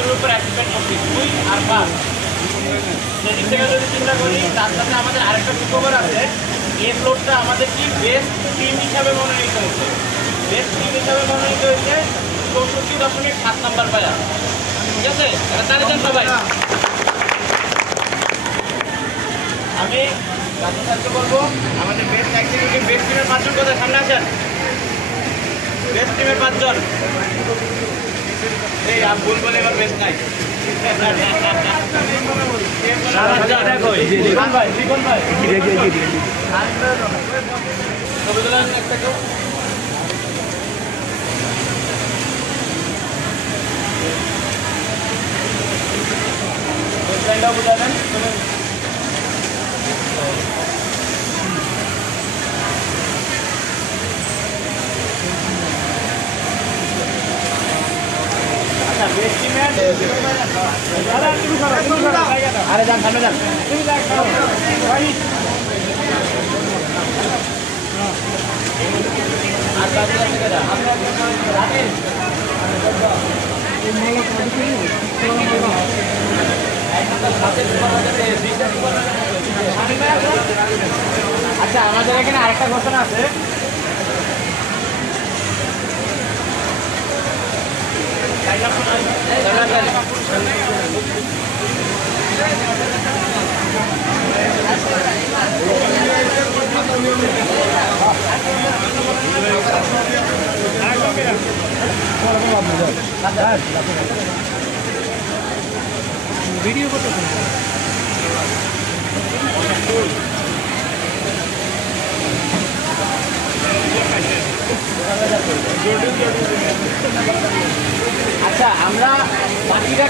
ভিতরের উপর অ্যাক্টিভেট করছি 2 আর 5 সেদিক থেকে যদি চিন্তা করি তার সাথে আমাদের আরেকটা সুখবর আছে এই ফ্লোরটা আমাদের কি বেস্ট টিম হিসাবে মনোনীত হয়েছে বেস্ট টিম হিসাবে মনোনীত হয়েছে 64.7 নাম্বার পায়া ঠিক আছে এটা তাহলে দেন সবাই আমি কাছে থাকতে বলবো আমাদের বেস্ট অ্যাক্টিভিটি বেস্ট টিমের 5 জন কোথায় সামনে আসেন বেস্ট টিমের 5 জন এই আপ ভুল বলে এবার বেস্ট নাই বুঝাবেন আরে যান সামনে যান আচ্ছা আমাদের এখানে আরেকটা ঘটনা আছে ভিডিও করতে আচ্ছা আমরা বাকিটা